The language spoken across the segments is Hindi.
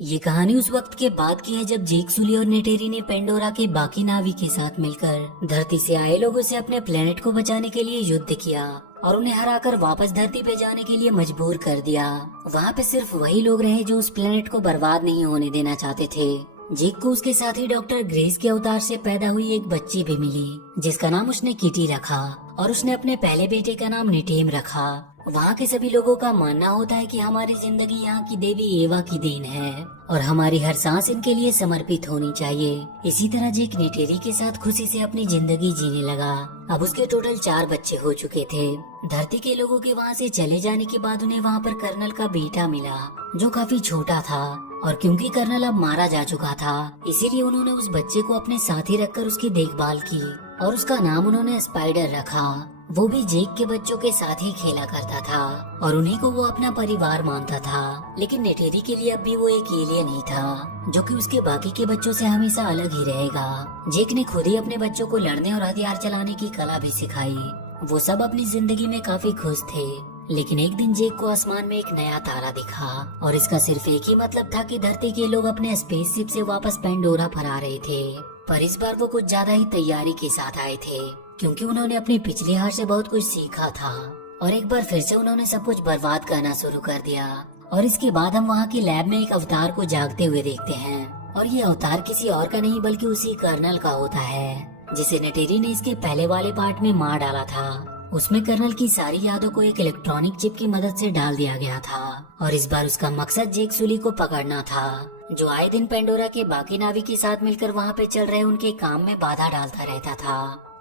ये कहानी उस वक्त के बाद की है जब जेक सुली और नेटेरी ने पेंडोरा के बाकी नावी के साथ मिलकर धरती से आए लोगों से अपने प्लेनेट को बचाने के लिए युद्ध किया और उन्हें हराकर वापस धरती पे जाने के लिए मजबूर कर दिया। वहाँ पे सिर्फ वही लोग रहे जो उस प्लेनेट को बर्बाद नहीं होने देना चाहते थे। जेक को उसके साथी डॉक्टर ग्रेस के अवतार से पैदा हुई एक बच्ची भी मिली जिसका नाम उसने किटी रखा और उसने अपने पहले बेटे का नाम निटेम रखा। वहाँ के सभी लोगों का मानना होता है कि हमारी जिंदगी यहाँ की देवी एवा की देन है और हमारी हर सांस इनके लिए समर्पित होनी चाहिए। इसी तरह जेक नेटेरी के साथ खुशी से अपनी जिंदगी जीने लगा। अब उसके टोटल 4 बच्चे हो चुके थे। धरती के लोगों के वहाँ से चले जाने के बाद उन्हें वहाँ पर कर्नल का बेटा मिला जो काफी छोटा था और क्योंकि कर्नल अब मारा जा चुका था इसीलिए उन्होंने उस बच्चे को अपने साथ ही रखकर उसकी देखभाल की और उसका नाम उन्होंने स्पाइडर रखा। वो भी जेक के बच्चों के साथ ही खेला करता था और उन्हीं को वो अपना परिवार मानता था। लेकिन नेटेरी के लिए अब भी वो एक एलियन ही था जो कि उसके बाकी के बच्चों से हमेशा अलग ही रहेगा। जेक ने खुद ही अपने बच्चों को लड़ने और हथियार चलाने की कला भी सिखाई। वो सब अपनी जिंदगी में काफी खुश थे। लेकिन एक दिन जेक को आसमान में एक नया तारा दिखा और इसका सिर्फ एक ही मतलब था कि धरती के लोग अपने स्पेसशिप से वापस पेंडोरा पर आ रहे थे। पर इस बार वो कुछ ज्यादा ही तैयारी के साथ आए थे क्योंकि उन्होंने अपनी पिछली हार से बहुत कुछ सीखा था और एक बार फिर से उन्होंने सब कुछ बर्बाद करना शुरू कर दिया। और इसके बाद हम वहाँ की लैब में एक अवतार को जागते हुए देखते हैं और ये अवतार किसी और का नहीं बल्कि उसी कर्नल का होता है जिसे नेटेरी ने इसके पहले वाले पार्ट में मार डाला था। उसमें कर्नल की सारी यादों को एक इलेक्ट्रॉनिक चिप की मदद से डाल दिया गया था और इस बार उसका मकसद जेक सुली को पकड़ना था जो आए दिन पेंडोरा के बाकी नावी के साथ मिलकर वहाँ पे चल रहे उनके काम में बाधा डालता रहता था।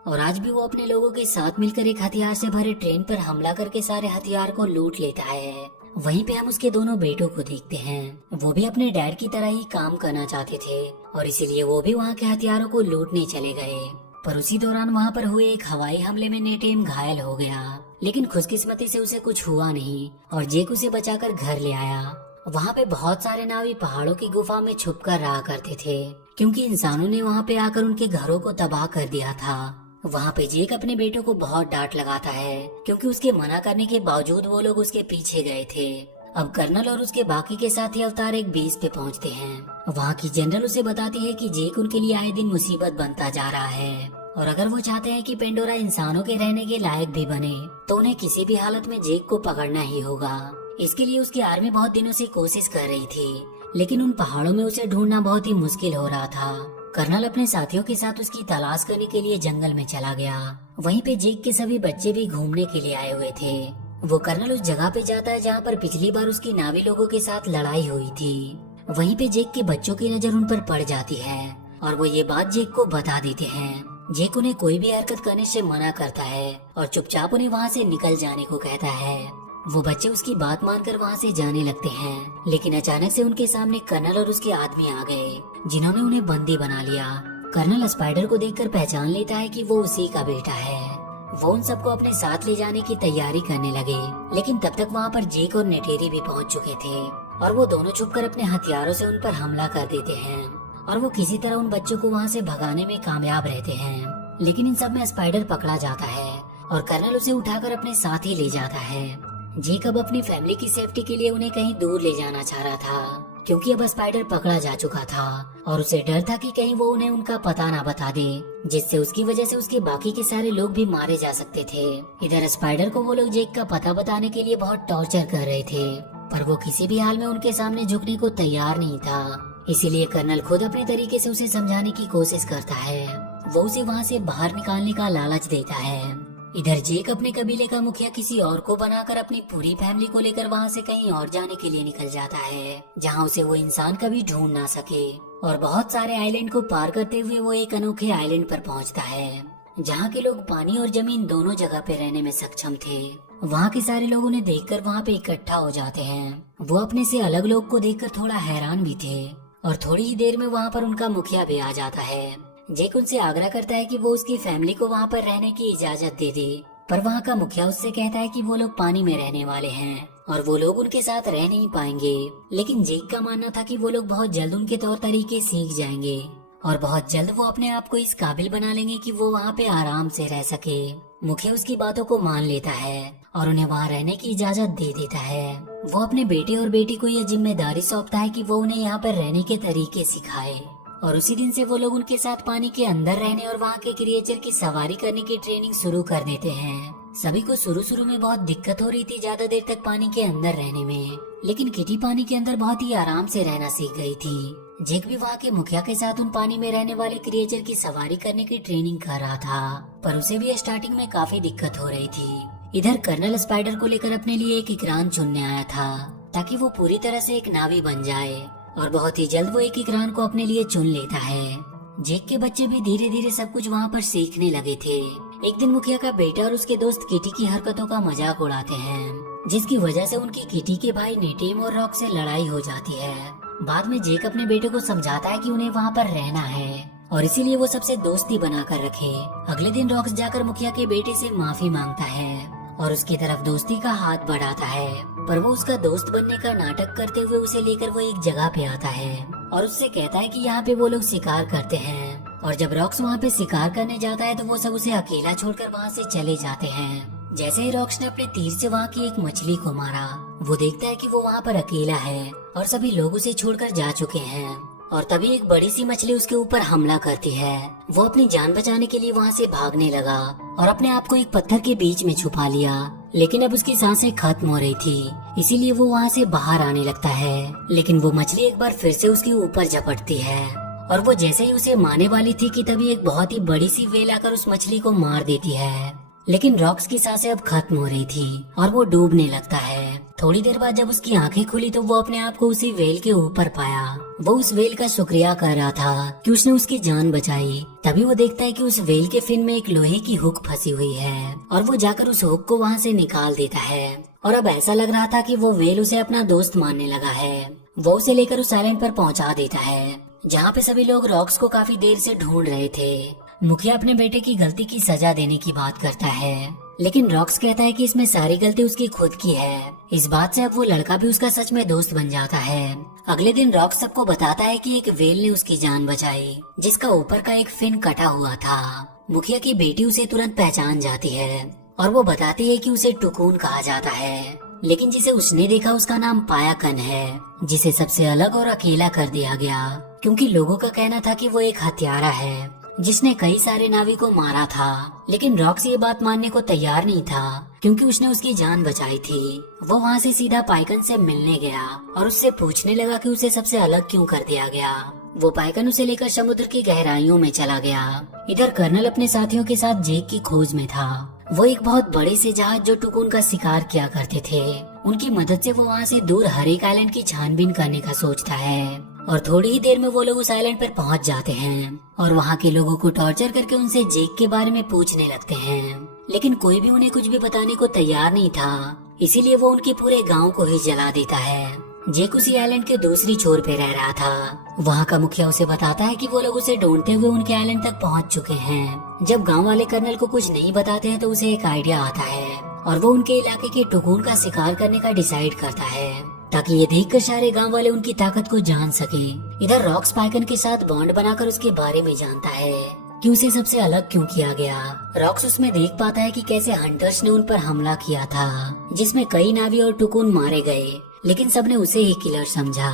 और आज भी वो अपने लोगों के साथ मिलकर एक हथियार से भरे ट्रेन पर हमला करके सारे हथियार को लूट लेता है। वहीं पे हम उसके दोनों बेटों को देखते हैं। वो भी अपने डैड की तरह ही काम करना चाहते थे और इसीलिए वो भी वहाँ के हथियारों को लूटने चले गए। पर उसी दौरान वहाँ पर हुए एक हवाई हमले में नेटेम घायल हो गया लेकिन खुशकिस्मती से उसे कुछ हुआ नहीं और जेक उसे बचाकर घर ले आया। वहाँ पे बहुत सारे नावी पहाड़ों की गुफा में छुप कर रहा करते थे क्योंकि इंसानों ने वहाँ पे आकर उनके घरों को तबाह कर दिया था। वहाँ पे जेक अपने बेटों को बहुत डांट लगाता है क्योंकि उसके मना करने के बावजूद वो लोग उसके पीछे गए थे। अब कर्नल और उसके बाकी के साथी अवतार एक बेस पे पहुँचते हैं। वहाँ की जनरल उसे बताती है कि जेक उनके लिए आए दिन मुसीबत बनता जा रहा है और अगर वो चाहते हैं कि पेंडोरा इंसानों के रहने के लायक भी बने तो उन्हें किसी भी हालत में जेक को पकड़ना ही होगा। इसके लिए उसकी आर्मी बहुत दिनों से कोशिश कर रही थी लेकिन उन पहाड़ों में उसे ढूंढना बहुत ही मुश्किल हो रहा था। कर्नल अपने साथियों के साथ उसकी तलाश करने के लिए जंगल में चला गया। वहीं पे जेक के सभी बच्चे भी घूमने के लिए आए हुए थे। वो कर्नल उस जगह पे जाता है जहाँ पर पिछली बार उसकी नावी लोगों के साथ लड़ाई हुई थी। वहीं पे जेक के बच्चों की नजर उन पर पड़ जाती है और वो ये बात जेक को बता देते हैं। जेक उन्हें कोई भी हरकत करने से मना करता है और चुपचाप उन्हें वहाँ से निकल जाने को कहता है। वो बच्चे उसकी बात मानकर वहाँ से जाने लगते हैं लेकिन अचानक से उनके सामने कर्नल और उसके आदमी आ गए जिन्होंने उन्हें बंदी बना लिया। कर्नल स्पाइडर को देखकर पहचान लेता है कि वो उसी का बेटा है। वो उन सबको अपने साथ ले जाने की तैयारी करने लगे लेकिन तब तक वहाँ पर जेक और नेटेरी भी पहुँच चुके थे और वो दोनों छुपकर अपने हथियारों से उन पर हमला कर देते हैं और वो किसी तरह उन बच्चों को वहाँ से भगाने में कामयाब रहते हैं। लेकिन इन सब में स्पाइडर पकड़ा जाता है और कर्नल उसे उठाकर अपने साथ ही ले जाता है। जेक अब अपनी फैमिली की सेफ्टी के लिए उन्हें कहीं दूर ले जाना चाह रहा था क्योंकि अब स्पाइडर पकड़ा जा चुका था और उसे डर था कि कहीं वो उन्हें उनका पता ना बता दे जिससे उसकी वजह से उसके बाकी के सारे लोग भी मारे जा सकते थे। इधर स्पाइडर को वो लोग जेक का पता बताने के लिए बहुत टॉर्चर कर रहे थे पर वो किसी भी हाल में उनके सामने झुकने को तैयार नहीं था। इसीलिए कर्नल खुद अपने तरीके से उसे समझाने की कोशिश करता है। वो उसे वहाँ से बाहर निकालने का लालच देता है। इधर जेक अपने कबीले का मुखिया किसी और को बनाकर अपनी पूरी फैमिली को लेकर वहाँ से कहीं और जाने के लिए निकल जाता है जहाँ उसे वो इंसान कभी ढूंढ ना सके और बहुत सारे आइलैंड को पार करते हुए वो एक अनोखे आइलैंड पर पहुँचता है जहाँ के लोग पानी और जमीन दोनों जगह पे रहने में सक्षम थे। वहाँ के सारे लोग उन्हें देखकर वहाँ पे इकट्ठा हो जाते हैं। वो अपने से अलग लोग को देखकर थोड़ा हैरान भी थे और थोड़ी ही देर में वहाँ पर उनका मुखिया भी आ जाता है। जेक उनसे आग्रह करता है कि वो उसकी फैमिली को वहाँ पर रहने की इजाजत दे दे पर वहाँ का मुखिया उससे कहता है कि वो लोग पानी में रहने वाले हैं और वो लोग उनके साथ रह नहीं पाएंगे। लेकिन जेक का मानना था कि वो लोग बहुत जल्द उनके तौर तरीके सीख जाएंगे और बहुत जल्द वो अपने आप को इस काबिल बना लेंगे कि वो वहाँ पे आराम से रह सके। मुखिया उसकी बातों को मान लेता है और उन्हें वहाँ रहने की इजाजत दे देता है। वो अपने बेटे और बेटी को यह जिम्मेदारी सौंपता है कि वो उन्हें यहाँ पर रहने के तरीके सिखाए और उसी दिन से वो लोग उनके साथ पानी के अंदर रहने और वहाँ के क्रिएचर की सवारी करने की ट्रेनिंग शुरू कर देते हैं। सभी को शुरू में बहुत दिक्कत हो रही थी ज्यादा देर तक पानी के अंदर रहने में, लेकिन किटी पानी के अंदर बहुत ही आराम से रहना सीख गई थी। जेक भी वहाँ के मुखिया के साथ उन पानी में रहने वाले क्रिएचर की सवारी करने की ट्रेनिंग कर रहा था, पर उसे भी स्टार्टिंग में काफी दिक्कत हो रही थी। इधर कर्नल स्पाइडर को लेकर अपने लिए एक इकरान चुनने आया था ताकि वो पूरी तरह से एक नावी बन जाए और बहुत ही जल्द वो एक इकरान को अपने लिए चुन लेता है। जेक के बच्चे भी धीरे धीरे सब कुछ वहाँ पर सीखने लगे थे। एक दिन मुखिया का बेटा और उसके दोस्त किटी की हरकतों का मजाक उड़ाते हैं, जिसकी वजह से उनकी किटी के भाई नेटेम और रॉक से लड़ाई हो जाती है। बाद में जेक अपने बेटे को समझाता है कि उन्हें वहाँ पर रहना है और इसीलिए वो सबसे दोस्ती बनाकर रखे। अगले दिन रॉक्स जाकर मुखिया के बेटे से माफी मांगता है और उसकी तरफ दोस्ती का हाथ बढ़ाता है, पर वो उसका दोस्त बनने का नाटक करते हुए उसे लेकर वो एक जगह पे आता है और उससे कहता है कि यहाँ पे वो लोग शिकार करते हैं। और जब रॉक्स वहाँ पे शिकार करने जाता है तो वो सब उसे अकेला छोड़कर वहाँ से चले जाते हैं। जैसे ही रॉक्स ने अपने तीर से वहाँ की एक मछली को मारा, वो देखता है कि वो वहाँ पर अकेला है और सभी लोग उसे छोड़कर जा चुके हैं और तभी एक बड़ी सी मछली उसके ऊपर हमला करती है। वो अपनी जान बचाने के लिए वहाँ से भागने लगा और अपने आप को एक पत्थर के बीच में छुपा लिया, लेकिन अब उसकी सांसें खत्म हो रही थी, इसीलिए वो वहाँ से बाहर आने लगता है। लेकिन वो मछली एक बार फिर से उसके ऊपर झपटती है और वो जैसे ही उसे मारने वाली थी कि तभी एक बहुत ही बड़ी सी वेल आकर उस मछली को मार देती है। लेकिन रॉक्स की सांसें अब खत्म हो रही थी और वो डूबने लगता है। थोड़ी देर बाद जब उसकी आंखें खुली तो वो अपने आप को उसी वेल के ऊपर पाया। वो उस वेल का शुक्रिया कर रहा था कि उसने उसकी जान बचाई। तभी वो देखता है कि उस वेल के फिन में एक लोहे की हुक फंसी हुई है और वो जाकर उस हुक को वहाँ से निकाल देता है। और अब ऐसा लग रहा था कि वो वेल उसे अपना दोस्त मानने लगा है। वो उसे लेकर उस आइलैंड पर पहुँचा देता है जहाँ पे सभी लोग रॉक्स को काफी देर से ढूंढ रहे थे। मुखिया अपने बेटे की गलती की सजा देने की बात करता है, लेकिन रॉक्स कहता है कि इसमें सारी गलती उसकी खुद की है। इस बात से अब वो लड़का भी उसका सच में दोस्त बन जाता है। अगले दिन रॉक्स सबको बताता है कि एक वेल ने उसकी जान बचाई, जिसका ऊपर का एक फिन कटा हुआ था। मुखिया की बेटी उसे तुरंत पहचान जाती है और वो बताती है कि उसे टुकून कहा जाता है, लेकिन जिसे उसने देखा उसका नाम पायाकन है, जिसे सबसे अलग और अकेला कर दिया गया क्योंकि लोगों का कहना था कि वो एक हत्यारा है जिसने कई सारे नावी को मारा था। लेकिन रॉक्स ये बात मानने को तैयार नहीं था क्योंकि उसने उसकी जान बचाई थी। वो वहाँ से सीधा पाइकन से मिलने गया और उससे पूछने लगा कि उसे सबसे अलग क्यों कर दिया गया। वो पाइकन उसे लेकर समुद्र की गहराइयों में चला गया। इधर कर्नल अपने साथियों के साथ जेक की खोज में था। वो एक बहुत बड़े से जहाज जो टुकुन का शिकार किया करते थे, उनकी मदद से वो वहाँ से दूर हर एक आइलैंड की छानबीन करने का सोचता है। और थोड़ी ही देर में वो लोग उस आइलैंड पर पहुंच जाते हैं और वहाँ के लोगों को टॉर्चर करके उनसे जेक के बारे में पूछने लगते हैं, लेकिन कोई भी उन्हें कुछ भी बताने को तैयार नहीं था, इसीलिए वो उनके पूरे गांव को ही जला देता है। जेक उसी आइलैंड के दूसरी छोर पे रह रहा था। वहाँ का मुखिया उसे बताता है कि वो लोग उसे ढूंढते हुए उनके आइलैंड तक पहुँच चुके हैं। जब गाँव वाले कर्नल को कुछ नहीं बताते हैं तो उसे एक आइडिया आता है और वो उनके इलाके के टुकुन का शिकार करने का डिसाइड करता है ताकि ये देखकर सारे गांव वाले उनकी ताकत को जान सके। इधर रॉक्स पाइकन के साथ बॉन्ड बनाकर उसके बारे में जानता है कि उसे सबसे अलग क्यों किया गया। रॉक्स उसमें देख पाता है कि कैसे हंटर्स ने उन पर हमला किया था, जिसमें कई नावी और टुकुन मारे गए, लेकिन सबने उसे ही किलर समझा।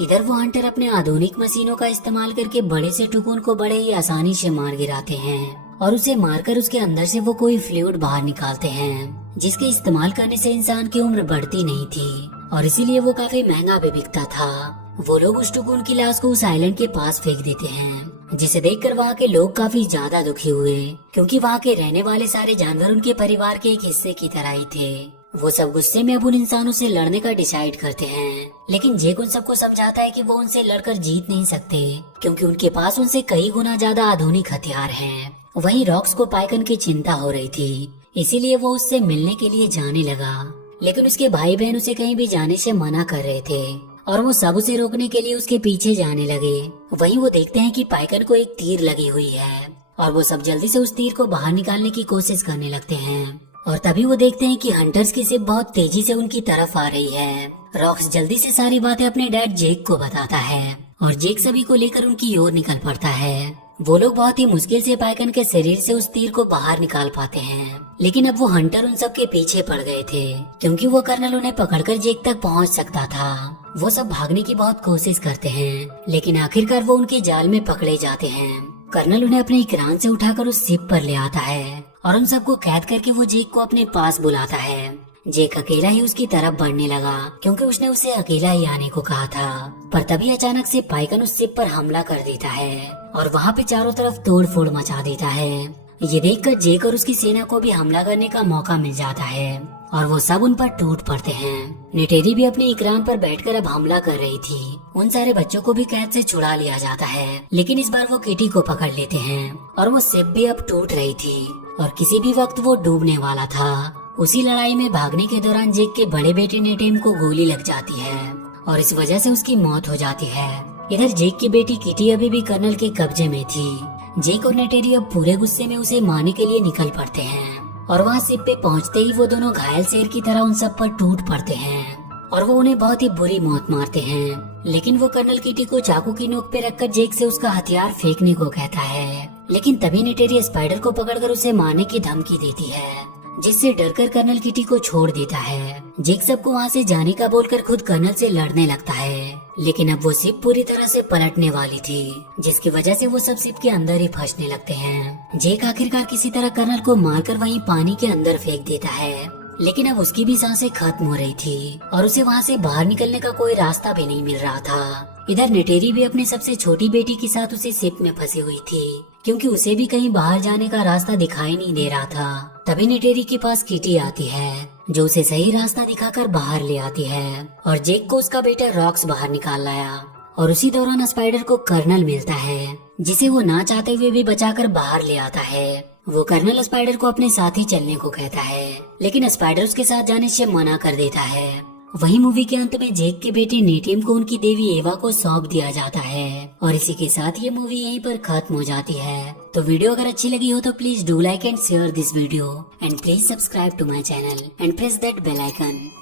इधर वो हंटर अपने आधुनिक मशीनों का इस्तेमाल करके बड़े से टुकुन को बड़े ही आसानी से मार गिराते हैं और उसे मारकर उसके अंदर से वो कोई फ्लूइड बाहर निकालते हैं, जिसके इस्तेमाल करने से इंसान की उम्र बढ़ती नहीं थी और इसीलिए वो काफी महंगा भी बिकता था। वो लोग उस टुकुन की लाश को उस आइलैंड के पास फेंक देते हैं, जिसे देखकर वहाँ के लोग काफी ज्यादा दुखी हुए क्योंकि वहाँ के रहने वाले सारे जानवर उनके परिवार के एक हिस्से की तरह ही थे। वो सब गुस्से में अब उन इंसानों से लड़ने का डिसाइड करते हैं, लेकिन जेक उन सबको समझाता है कि वो उनसे लड़कर जीत नहीं सकते क्योंकि उनके पास उनसे कई गुना ज्यादा आधुनिक हथियार हैं। वहीं रॉक्स को पाइकन की चिंता हो रही थी, इसीलिए वो उससे मिलने के लिए जाने लगा, लेकिन उसके भाई बहन उसे कहीं भी जाने से मना कर रहे थे और वो सब उसे रोकने के लिए उसके पीछे जाने लगे। वहीं वो देखते हैं कि पाइकन को एक तीर लगी हुई है और वो सब जल्दी से उस तीर को बाहर निकालने की कोशिश करने लगते हैं और तभी वो देखते हैं कि हंटर्स की शिप बहुत तेजी से उनकी तरफ आ रही है। रॉक्स जल्दी से सारी बातें अपने डैड जेक को बताता है और जेक सभी को लेकर उनकी ओर निकल पड़ता है। वो लोग बहुत ही मुश्किल से पाइकन के शरीर से उस तीर को बाहर निकाल पाते हैं, लेकिन अब वो हंटर उन सब के पीछे पड़ गए थे क्योंकि वो कर्नल उन्हें पकड़कर जेक तक पहुंच सकता था। वो सब भागने की बहुत कोशिश करते हैं, लेकिन आखिरकार वो उनके जाल में पकड़े जाते हैं। कर्नल उन्हें अपने इकरान से उठाकर उस शिप पर ले आता है और उन सबको कैद करके वो जेक को अपने पास बुलाता है। जेक अकेला ही उसकी तरफ बढ़ने लगा क्योंकि उसने उसे अकेला ही आने को कहा था, पर तभी अचानक से पाइकन उस शिप पर हमला कर देता है और वहाँ पे चारों तरफ तोड़ फोड़ मचा देता है। ये देखकर जेक और उसकी सेना को भी हमला करने का मौका मिल जाता है और वो सब उन पर टूट पड़ते हैं। नेटेरी भी अपने इकराम पर बैठकर अब हमला कर रही थी। उन सारे बच्चों को भी कैद से छुड़ा लिया जाता है, लेकिन इस बार वो किटी को पकड़ लेते हैं और वो शिप भी अब टूट रही थी और किसी भी वक्त वो डूबने वाला था। उसी लड़ाई में भागने के दौरान जेक के बड़े बेटे नेटेम को गोली लग जाती है और इस वजह से उसकी मौत हो जाती है। इधर जेक की बेटी किटी अभी भी कर्नल के कब्जे में थी। जेक और नेटेरी अब पूरे गुस्से में उसे मारने के लिए निकल पड़ते हैं और वहाँ शिप पे पहुँचते ही वो दोनों घायल शेर की तरह उन सब पर टूट पड़ते हैं और वो उन्हें बहुत ही बुरी मौत मारते हैं। लेकिन वो कर्नल किटी को चाकू की नोक पे रखकर जेक से उसका हथियार फेंकने को कहता है, लेकिन तभी नेटेरी स्पाइडर को पकड़कर उसे मारने की धमकी देती है, जिससे डरकर कर्नल किटी को छोड़ देता है। जेक सबको वहाँ से जाने का बोलकर खुद कर्नल से लड़ने लगता है, लेकिन अब वो शिप पूरी तरह से पलटने वाली थी, जिसकी वजह से वो सब शिप के अंदर ही फंसने लगते हैं। जेक आखिरकार किसी तरह कर्नल को मारकर वहीं पानी के अंदर फेंक देता है, लेकिन अब उसकी भी सांसें खत्म हो रही थी और उसे वहाँ से बाहर निकलने का कोई रास्ता भी नहीं मिल रहा था। इधर नेटेरी भी अपने सबसे छोटी बेटी के साथ उसे शिप में फंसी हुई थी क्योंकि उसे भी कहीं बाहर जाने का रास्ता दिखाई नहीं दे रहा था। तभी नेटेरी के पास किटी आती है जो उसे सही रास्ता दिखाकर बाहर ले आती है और जेक को उसका बेटा रॉक्स बाहर निकाल लाया। और उसी दौरान स्पाइडर को कर्नल मिलता है, जिसे वो ना चाहते हुए भी बचाकर बाहर ले आता है। वो कर्नल स्पाइडर को अपने साथ ही चलने को कहता है, लेकिन स्पाइडर उसके साथ जाने से मना कर देता है। वही मूवी के अंत में जेक के बेटे नेटिम को उनकी देवी एवा को सौंप दिया जाता है और इसी के साथ ये मूवी यहीं पर खत्म हो जाती है। तो वीडियो अगर अच्छी लगी हो तो please do like and share this video and please subscribe to my channel and press that bell icon.